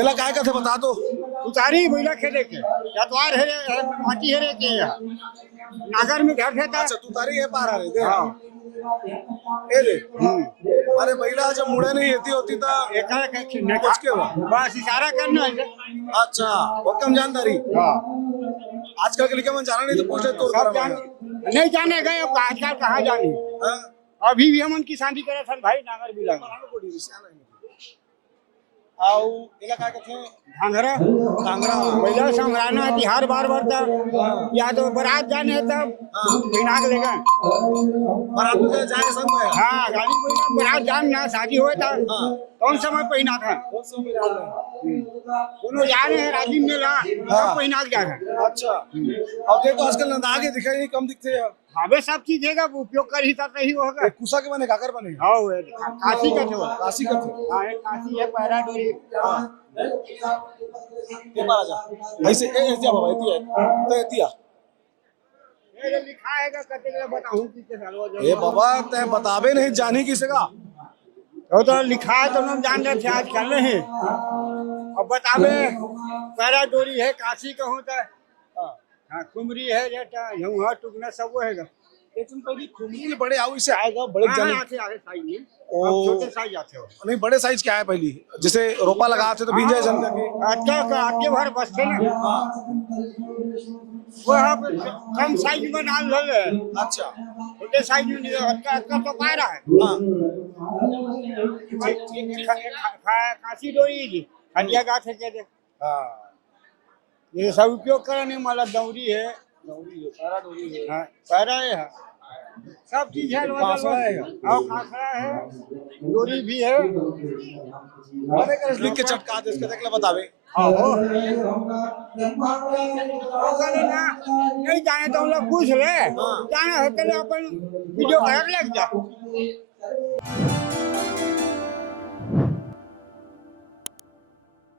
त्याला काय कथे बता दो उतारी बैला खेले के यातवार है माटी है के नागर में घर था। अच्छा तू तारी हे पार रे दे हाँ ए दे अरे बैला जब मुड़े नहीं येती होती था कुछ के हुआ बस इशारा करना है। अच्छा हुक्म जानदारी हाँ आजकल के लिखे मन जाना नहीं तो पूछे तो सब जान नहीं जाने गए अब आजकल कहाँ जाने। अभी भी हम की शादी करे थे भाई नागर बिला आउ इला काय कथे घाघरा कांगरा पहले संभराना है बिहार बार बार तब या तो बारात जाने है तब बिनाक लेगा बारात में जाए संग में हाँ गाड़ी में बारात जान ना शादी हुआ था कौन समय पहना था दोनों जा रहे हैं राजीव मेला सब पहना के जा रहे हैं। अच्छा और देखो आजकल नंदा आगे दिखाई नहीं कम दिखते हैं हाँ वे सब चीज देगा उपयोग कर ही सकते ही होगा। कुसा के बने काकर बने हाँ वो काशी का थे काशी का थे हाँ एक काशी है पैरा डोरी ये मारा जा ऐसे ऐसे बाबा एती है तो एती आ ये लिखा है का कते के बताऊं कितने साल हो ए बाबा तय बतावे नहीं जानी किसे का वो तो लिखा है तो हम जान रहे थे आज कर रहे हैं अब बतावे पैरा डोरी है काशी का होता है हाँ कुमरी है जेटा यहाँ टुकना सब वो हैगा लेकिन पहले खुमरी बड़े आओ इसे आएगा बड़े जाने आते आगे साइज में ओ छोटे साइज आते हो नहीं बड़े साइज क्या है पहली जैसे रोपा लगाते तो भींजे जन के अच्छा का आगे भर बसते ना वो पे कम साइज में नाम ले अच्छा छोटे साइज में नहीं अच्छा अच्छा तो पैरा है काशी डोरी जी हंडिया गाछ है कहते हां ये सब उपयोग करने वाला दौरी है पैरा डोरी है हाँ पैरा है सब चीज है कांसड़ा है और कांसड़ा है डोरी भी है अरे कर लिख के चटका दे इसके देख ले बतावे नहीं जाने तो हम लोग पूछ ले जाने होते अपन वीडियो खराब लग जा।